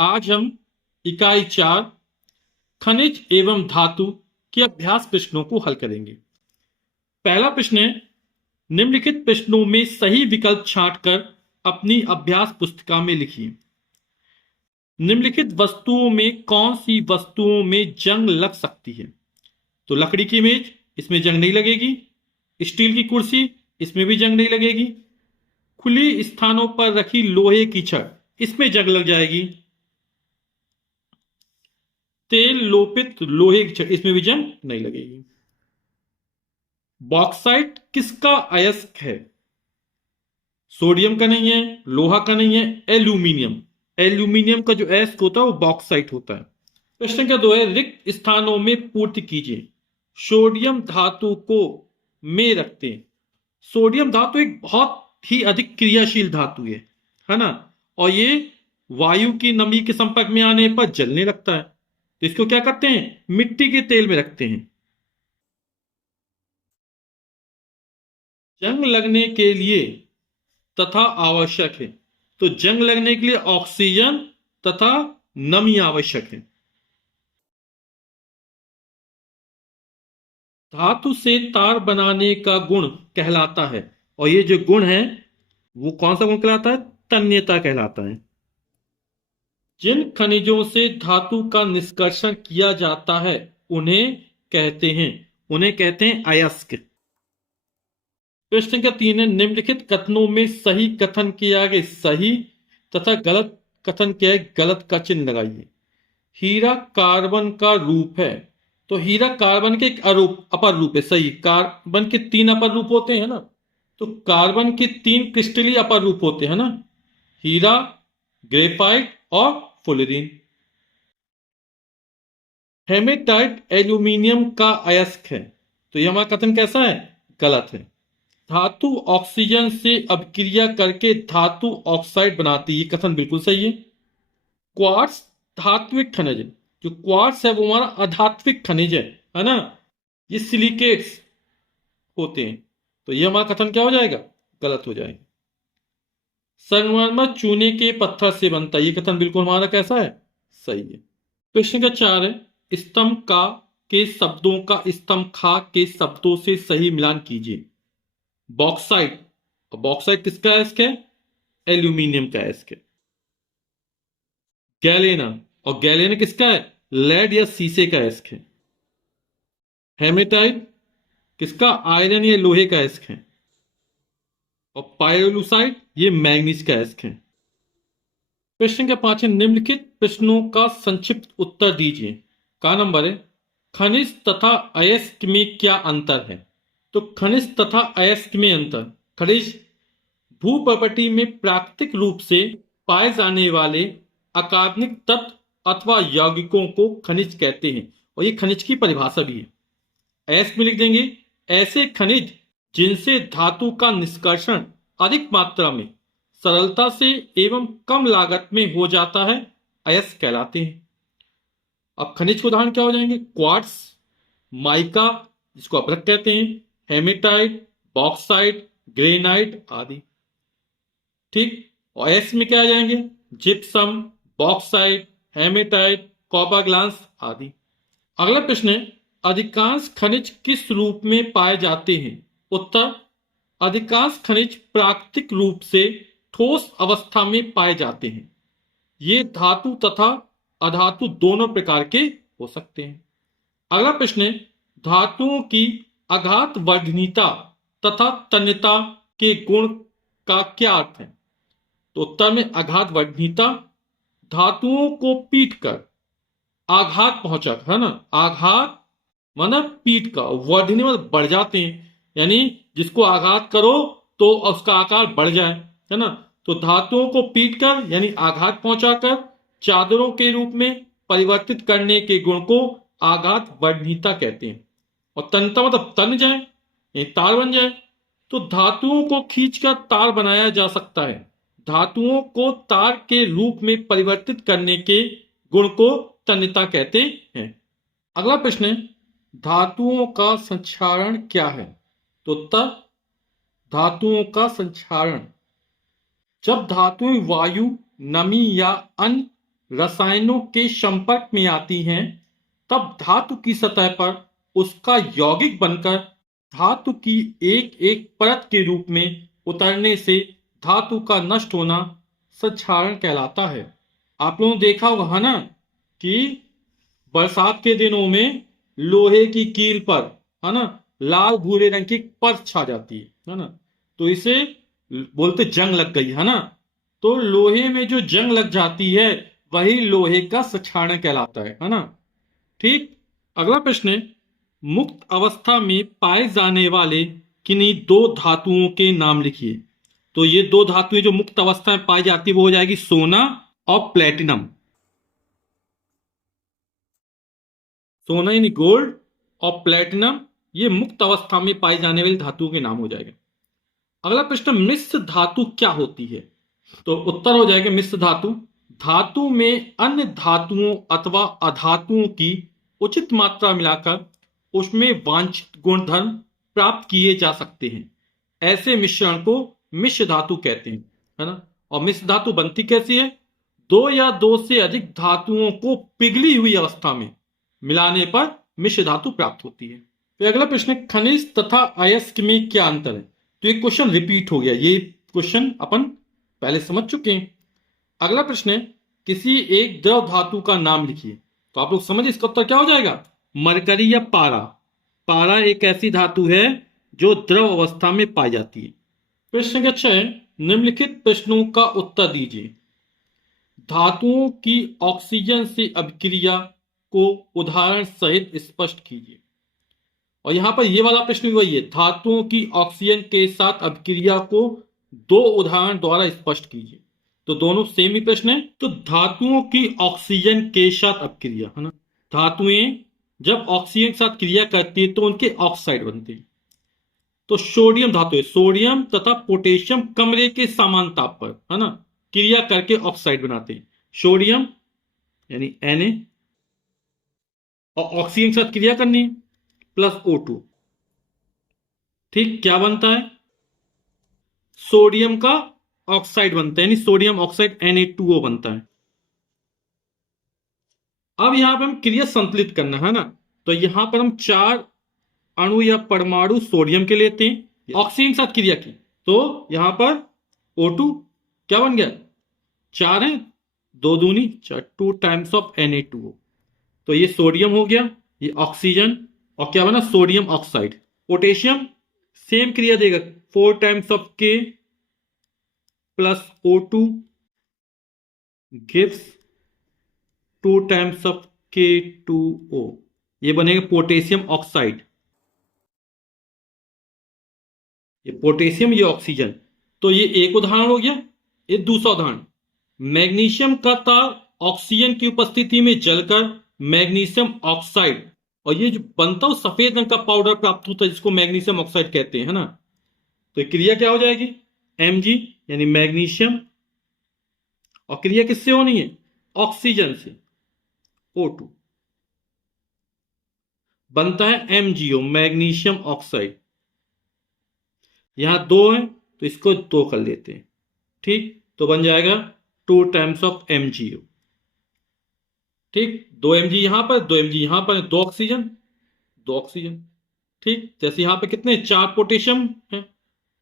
आज हम इकाई 4 खनिज एवं धातु के अभ्यास प्रश्नों को हल करेंगे। पहला प्रश्न है, निम्नलिखित प्रश्नों में सही विकल्प छांटकर अपनी अभ्यास पुस्तिका में लिखिए। निम्नलिखित वस्तुओं में कौन सी वस्तुओं में जंग लग सकती है? तो लकड़ी की मेज, इसमें जंग नहीं लगेगी। स्टील की कुर्सी, इसमें भी जंग नहीं लगेगी। खुली स्थानों पर रखी लोहे की छड़, इसमें जंग लग जाएगी। तेल लोपित लोहे की छड़, इसमें भी जंग नहीं लगेगी। बॉक्साइट किसका अयस्क है? सोडियम का नहीं है, लोहा का नहीं है, एल्यूमिनियम। एल्यूमिनियम का जो अयस्क होता है वो बॉक्साइट होता है। प्रश्न का 2 है, रिक्त स्थानों में पूर्ति कीजिए। सोडियम धातु को में रखते हैं। सोडियम धातु एक बहुत ही अधिक क्रियाशील धातु है ना, और ये वायु की नमी के संपर्क में आने पर जलने लगता है। तो इसको क्या करते हैं? मिट्टी के तेल में रखते हैं। जंग लगने के लिए तथा आवश्यक है, तो जंग लगने के लिए ऑक्सीजन तथा नमी आवश्यक है। धातु से तार बनाने का गुण कहलाता है, और ये जो गुण है वो कौन सा गुण कहलाता है? तन्यता कहलाता है। जिन खनिजों से धातु का निष्कर्षण किया जाता है उन्हें कहते हैं अयस्क। प्रश्न का 3 है, निम्नलिखित कथनों में सही कथन के आगे सही तथा गलत कथन के आगे गलत का चिन्ह लगाइए। हीरा कार्बन का रूप है, तो हीरा कार्बन के एक अपर रूप है। सही, कार्बन के 3 अपर रूप होते हैं ना, तो कार्बन के 3 क्रिस्टलीय अपर रूप होते हैं ना, हीरा, ग्रेफाइट और फुलरीन। हेमेटाइट एल्यूमिनियम का अयस्क है, तो यह हमारा कथन कैसा है? गलत है। धातु ऑक्सीजन से अभिक्रिया करके धातु ऑक्साइड बनाती है, ये कथन बिल्कुल सही है। क्वार्ट्स धात्विक खनिज है। जो क्वार्ट्स है वो हमारा अधात्विक खनिज है ना, ये सिलिकेट्स होते हैं, तो ये हमारा कथन क्या हो जाएगा? गलत हो जाएगा। संगमरमर चूने के पत्थर से बनता है, ये कथन बिल्कुल हमारा कैसा है? सही है। प्रश्न का 4 है, स्तंभ का के शब्दों का स्तंभ खा के शब्दों से सही मिलान कीजिए। बॉक्साइट, और बॉक्साइट किसका अयस्क है? एल्यूमिनियम का अयस्क है। गैलेना, और गैलेना किसका है? लेड या शीशे का अयस्क है। हेमेटाइट किसका? आयरन या लोहे का अयस्क है। और पायरोलुसाइट ये मैग्नीज का अयस्क है। प्रश्न का 5 है, निम्नलिखित प्रश्नों का संक्षिप्त उत्तर दीजिए। का नंबर है, खनिज तथा अयस्क में क्या अंतर है? तो खनिज तथा अयस्क में अंतर, खनिज भूप्रकृति में प्राकृतिक रूप से पाए जाने वाले अकार्बनिक तत्व अथवा यौगिकों को खनिज कहते हैं, और ये खनिज की परिभाषा भी है। अयस्क में लिख देंगे, ऐसे खनिज जिनसे धातु का निष्कर्षण अधिक मात्रा में सरलता से एवं कम लागत में हो जाता है, अयस्क कहलाते हैं। अब खनिज के उदाहरण क्या हो जाएंगे? क्वार्ट्स, माइका जिसको अभ्रक कहते हैं, हेमेटाइट, बॉक्साइट, ग्रेनाइट आदि। ठीक, और अयस्क में क्या आ जाएंगे? Gypsum, bauxite, hematite, copper glass आदि। अगला प्रश्न है, अधिकांश खनिज किस रूप में पाए जाते हैं? उत्तर, अधिकांश खनिज प्राकृतिक रूप से ठोस अवस्था में पाए जाते हैं। ये धातु तथा अधातु दोनों प्रकार के हो सकते हैं। अगला प्रश्न है, धातुओं की आघात वर्धनीयता तथा तन्यता के गुण का क्या अर्थ है? तो उत्तर में आघात वर्धनीयता, धातुओं को पीटकर आघात पहुंचा, है ना, आघात माना पीट का, वर्धनी मतलब बढ़ जाते हैं, यानी जिसको आघात करो तो उसका आकार बढ़ जाए, है ना। तो धातुओं को पीटकर यानी आघात पहुंचाकर चादरों के रूप में परिवर्तित करने के गुण को आघात वर्धनीयता कहते हैं। और तन्यता मतलब तन जाए, यानी तार बन जाए। तो धातुओं को खींचकर तार बनाया जा सकता है। धातुओं को तार के रूप में परिवर्तित करने के गुण को तन्यता कहते हैं। अगला प्रश्न है, धातुओं का संक्षारण क्या है? तो उत्तर, धातुओं का संक्षारण जब धातुएं वायु, नमी या अन्य रसायनों के संपर्क में आती हैं, तब धातु की सतह पर उसका यौगिक बनकर धातु की एक एक परत के रूप में उतरने से धातु का नष्ट होना क्षारण कहलाता है। आप लोगों ने देखा होगा है ना कि बरसात के दिनों में लोहे की कील पर है ना लाल भूरे रंग की परत छा जाती है ना, तो इसे बोलते जंग लग गई है ना। तो लोहे में जो जंग लग जाती है वही लोहे का क्षारण कहलाता है ना। ठीक। अगला प्रश्न है, मुक्त अवस्था में पाए जाने वाले किन्हीं दो धातुओं के नाम लिखिए। तो ये दो धातुएं जो मुक्त अवस्था में पाई जाती है वो हो जाएगी सोना और प्लेटिनम। सोना यानी गोल्ड और प्लेटिनम ये मुक्त अवस्था में पाई जाने वाली धातुओं के नाम हो जाएगा। अगला प्रश्न, मिश्र धातु क्या होती है? तो उत्तर हो जाएगा मिश्र धातु, धातु में अन्य धातुओं अथवा अधातुओं की उचित मात्रा मिलाकर उसमें वांछित गुणधर्म प्राप्त किए जा सकते हैं। ऐसे मिश्रण को मिश्र धातु कहते हैं, है ना। और मिश्र धातु बनती कैसी है? दो या दो से अधिक धातुओं को पिघली हुई अवस्था में मिलाने पर मिश्र धातु प्राप्त होती है। तो अगला प्रश्न, खनिज तथा अयस्क में क्या अंतर है? तो ये क्वेश्चन रिपीट हो गया, ये क्वेश्चन अपन पहले समझ चुके हैं। अगला प्रश्न है, किसी एक द्रव धातु का नाम लिखिए। तो आप लोग समझ, इसका उत्तर क्या हो जाएगा? मरकरी या पारा। पारा एक ऐसी धातु है जो द्रव अवस्था में पाई जाती है। प्रश्न अच्छा है, निम्नलिखित प्रश्नों का उत्तर दीजिए। धातुओं की ऑक्सीजन से अभिक्रिया को उदाहरण सहित स्पष्ट कीजिए। और यहां पर ये वाला प्रश्न भी वही है, धातुओं की ऑक्सीजन के साथ अभिक्रिया को दो उदाहरण द्वारा स्पष्ट कीजिए। तो दोनों सेम ही प्रश्न है। तो धातुओं की ऑक्सीजन के साथ अभिक्रिया, है ना, धातुएं जब ऑक्सीजन के साथ क्रिया करती है तो उनके ऑक्साइड बनते हैं। तो सोडियम धातु है, सोडियम तथा पोटेशियम कमरे के समान ताप पर, है ना, क्रिया करके ऑक्साइड बनाते हैं। सोडियम यानी Na और ऑक्सीजन के साथ क्रिया करनी है प्लस O2। ठीक, क्या बनता है? सोडियम का ऑक्साइड बनता है, यानी सोडियम ऑक्साइड Na2O बनता है। अब यहां पर हम क्रिया संतुलित करना है ना, तो यहां पर हम 4 अणु या परमाणु सोडियम के लेते हैं, ऑक्सीजन के साथ क्रिया की, तो यहां पर O2 क्या बन गया? 4 है, 2 दूनी 4, 2 टाइम्स ऑफ Na2O। तो ये सोडियम हो गया, ये ऑक्सीजन, और क्या बना? Sodium oxide. पोटेशियम सेम क्रिया देगा, 4 times of K plus O2 gives 2 times of K2O। ये बनेगा पोटेशियम ऑक्साइड, ये पोटेशियम, ये ऑक्सीजन। तो ये एक उदाहरण हो गया। ये दूसरा उदाहरण, मैग्नीशियम का तार ऑक्सीजन की उपस्थिति में जलकर मैग्नीशियम ऑक्साइड, और ये जो बनता है सफेद रंग का पाउडर प्राप्त होता है जिसको मैग्नीशियम ऑक्साइड कहते हैं, है ना। तो क्रिया क्या हो जाएगी? Mg यानी मैग्नीशियम, और क्रिया किससे होनी है? ऑक्सीजन से, O2, बनता है MgO, मैग्नीशियम ऑक्साइड। यहां 2 है तो इसको 2 कर लेते हैं। ठीक, तो बन जाएगा 2 टाइम्स ऑफ MgO। ठीक, 2 Mg यहां पर, 2 Mg यहां पर, 2 ऑक्सीजन, 2 ऑक्सीजन। ठीक, जैसे यहां पे कितने 4 पोटेशियम है,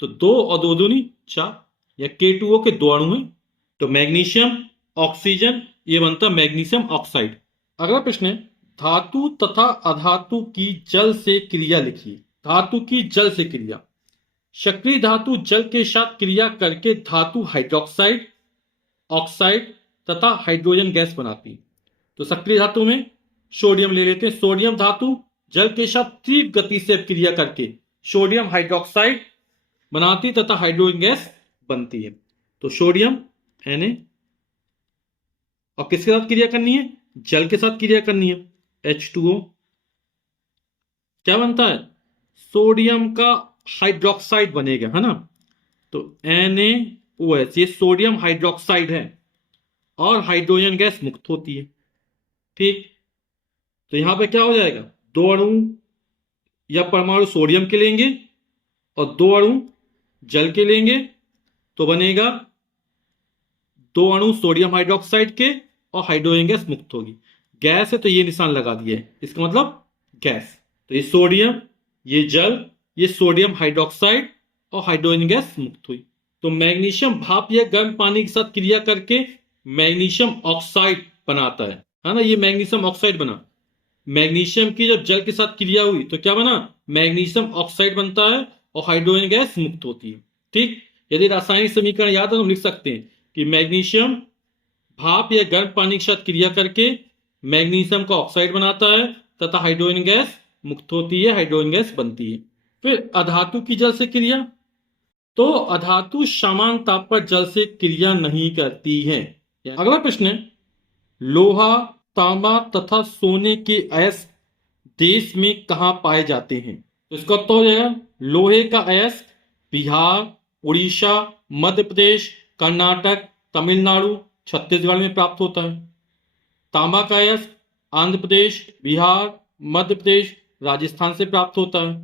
तो 2 और 2 दूनी 4, या K2O के 2 अणु हैं, तो मैग्नीशियम ऑक्सीजन, ये बनता मैग्नीशियम ऑक्साइड। अगला प्रश्न है, धातु तथा अधातु की जल से क्रिया लिखिए। धातु की जल से क्रिया, सक्रिय धातु जल के साथ क्रिया करके धातु हाइड्रोक्साइड, ऑक्साइड तथा हाइड्रोजन गैस बनाती है। तो सक्रिय धातु में सोडियम ले लेते हैं, सोडियम धातु जल के साथ तीव्र गति से क्रिया करके सोडियम हाइड्रोक्साइड बनाती तथा हाइड्रोजन गैस बनती है। तो सोडियम Na, और किसके साथ क्रिया करनी है? जल के साथ क्रिया करनी है, H2O। क्या बनता है? सोडियम का हाइड्रोक्साइड बनेगा, है ना। तो NaOH, ये सोडियम हाइड्रोक्साइड है और हाइड्रोजन गैस मुक्त होती है। ठीक, तो यहां पे क्या हो जाएगा? 2 अणु या परमाणु सोडियम के लेंगे और 2 अणु जल के लेंगे, तो बनेगा 2 अणु सोडियम हाइड्रोक्साइड के और हाइड्रोजन गैस मुक्त होगी। गैस है तो ये निशान लगा दिया है, इसका मतलब गैस। तो ये सोडियम, ये जल, ये सोडियम हाइड्रोक्साइड और हाइड्रोजन गैस मुक्त हुई। तो मैग्नीशियम भाप या गर्म पानी के साथ क्रिया करके मैग्नीशियम ऑक्साइड बनाता है ना। ये मैग्नीशियम ऑक्साइड बना। मैग्नीशियम की जब जल के साथ क्रिया हुई तो क्या बना, मैग्नीशियम ऑक्साइड बनता है और हाइड्रोजन गैस मुक्त होती है। ठीक, यदि रासायनिक समीकरण याद है तो हम लिख सकते हैं कि मैग्नीशियम भाप या गर्म पानी के साथ क्रिया करके मैग्नीशियम का ऑक्साइड बनाता है तथा हाइड्रोजन गैस मुक्त होती है, हाइड्रोजन गैस बनती है। फिर अधातु की जल से क्रिया, तो अधातु समान ताप पर जल से क्रिया नहीं करती है। अगला प्रश्न है, लोहा, तांबा तथा सोने के अयस्क देश में कहां पाए जाते हैं? तो इसका उत्तर हो जाएगा लोहे का अयस्क बिहार, उड़ीसा, मध्य प्रदेश, कर्नाटक, तमिलनाडु, छत्तीसगढ़ में प्राप्त होता है। तांबा का अयस्क आंध्र प्रदेश, बिहार, मध्य प्रदेश, राजस्थान से प्राप्त होता है।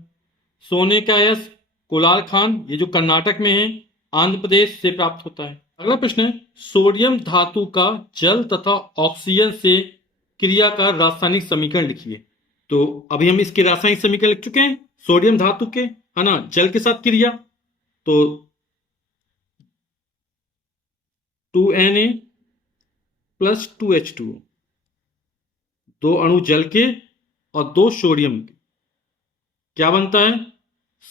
सोने का अयस्क कोलार खान, ये जो कर्नाटक में है, आंध्र प्रदेश से प्राप्त होता है। अगला प्रश्न है, सोडियम धातु का जल तथा ऑक्सीजन से क्रिया का रासायनिक समीकरण लिखिए। तो अभी हम इसके रासायनिक समीकरण लिख चुके हैं सोडियम धातु के, है ना, जल के साथ क्रिया। तो 2Na प्लस 2H2, 2 अणु जल के और 2 सोडियम के, क्या बनता है,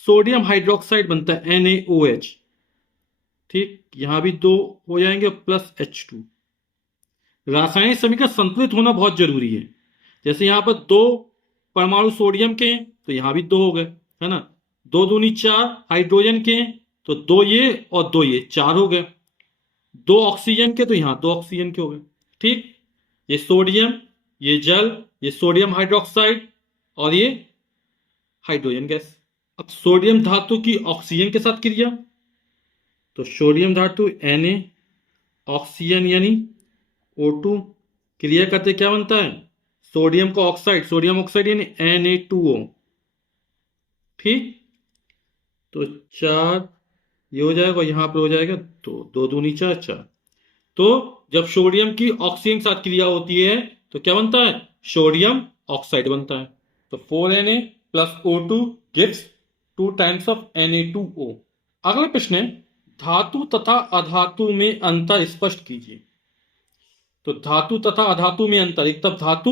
सोडियम हाइड्रोक्साइड बनता है NaOH। ठीक, यहां भी 2 हो जाएंगे प्लस H2। रासायनिक समीकरण संतुलित होना बहुत जरूरी है। जैसे यहां पर 2 परमाणु सोडियम के हैं तो यहां भी 2 हो गए, है ना। 2 दूनी 4 हाइड्रोजन के हैं तो 2 ये और 2 ये, 4 हो गए। 2 ऑक्सीजन के तो यहां 2 ऑक्सीजन के हो गए। ठीक, ये सोडियम, ये जल, ये सोडियम हाइड्रोक्साइड और ये हाइड्रोजन गैस। अब सोडियम धातु की ऑक्सीजन के साथ क्रिया, तो सोडियम धातु Na, ऑक्सीजन यानी O2, क्रिया करते क्या बनता है, सोडियम का ऑक्साइड, सोडियम ऑक्साइड यानी Na2O। ठीक, तो 4 ये हो जाएगा, यहां पर हो जाएगा 2, 2 दूनी 4, 4। तो जब सोडियम की ऑक्सीजन के साथ क्रिया होती है तो क्या बनता है, सोडियम ऑक्साइड बनता है। तो 4Na plus O2 gives 2 times of Na2O। अगला प्रश्न है, धातु तथा अधातु में अंतर स्पष्ट कीजिए। तो धातु तथा अधातु में अंतर, एक तरफ धातु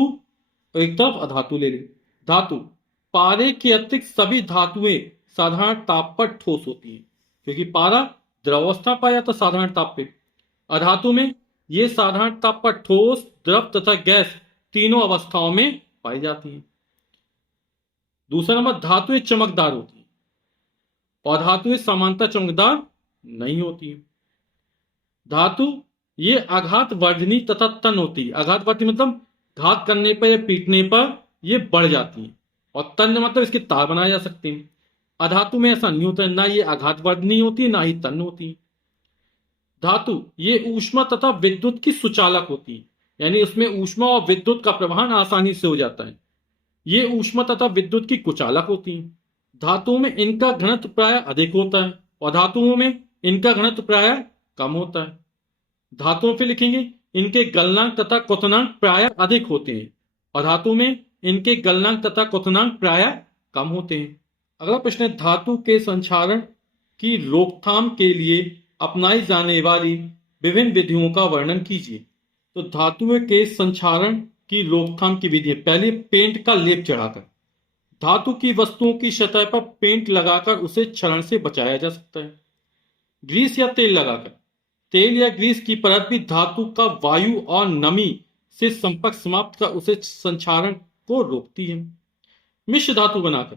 और एक तरफ अधातु ले ले। धातु, पारे के अतिरिक्त सभी धातुएं साधारण ताप पर ठोस होती हैं, क्योंकि पारा द्रवावस्था पाया जाता साधारण ताप पे। अधातु में ये साधारण ताप पर ठोस, द्रव तथा गैस तीनों अवस्थाओं में पाई जाती हैं। दूसरा नंबर, धातुएं चमकदार होती हैं और धातुएं समानता चमकदार नहीं होती हैं। धातु ये आघात वर्धनी तथा तन होती है। आघात वर्धनी मतलब घात करने पर या पीटने पर ये बढ़ जाती है, और तन मतलब इसके तार बनाए जा सकते हैं। अधातु में ऐसा नहीं होता है, ना ये आघात वर्धनी होती है ना ही तन होती है। धातु ये ऊष्मा तथा विद्युत की सुचालक होती है, यानी उसमें ऊष्मा और विद्युत का प्रवहन आसानी से हो जाता है। ये ऊष्मा तथा विद्युत की कुचालक होती है। धातुओं में इनका घनत्व प्राय अधिक होता है और धातुओं में इनका घनत्व प्राय कम होता है। धातुओं पे लिखेंगे, इनके गलनांक तथा क्वथनांक प्राय अधिक होते हैं और धातु में इनके गलनांक तथा क्वथनांक प्राय कम होते हैं। अगला प्रश्न है, धातु के संक्षारण की रोकथाम के लिए अपनाई जाने वाली विभिन्न विधियों का वर्णन कीजिए। तो धातुओं के संक्षारण की रोकथाम की विधि, पहले पेंट का लेप चढ़ाकर, धातु की वस्तुओं की सतह पर पेंट लगाकर उसे क्षरण से बचाया जा सकता है। ग्रीस या तेल लगाकर, तेल या ग्रीस की परत भी धातु का वायु और नमी से संपर्क समाप्त कर उसे संक्षारण को रोकती है। मिश्र धातु बनाकर,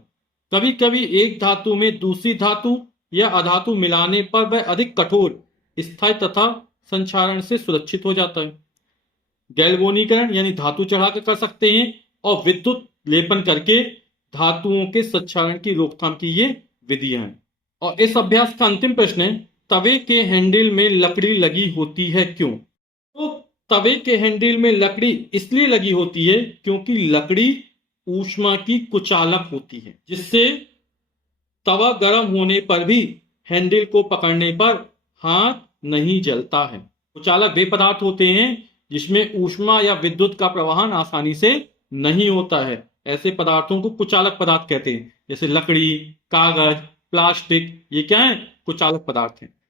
कभी कभी एक धातु में दूसरी धातु या अधातु मिलाने पर वह अधिक कठोर, स्थायी तथा संक्षारण से सुरक्षित हो जाता है। गैल्वेनीकरण यानी धातु चढ़ाकर कर सकते हैं, और विद्युत लेपन करके धातुओं के संक्षारण की रोकथाम की ये विधियां हैं। और इस अभ्यास का अंतिम प्रश्न है, तवे के हैंडल में लकड़ी लगी होती है क्यों? तो तवे के हैंडल में लकड़ी इसलिए लगी होती है क्योंकि लकड़ी ऊष्मा की कुचालक होती है, जिससे तवा गर्म होने पर भी हैंडल को पकड़ने पर हाथ नहीं जलता है। कुचालक वे पदार्थ होते हैं जिसमें ऊष्मा या विद्युत का प्रवाहन आसानी से नहीं होता है। ऐसे पदार्थों को कुचालक पदार्थ कहते हैं, जैसे लकड़ी, कागज, प्लास्टिक, ये क्या है? कुचालक पदार्थ हैं।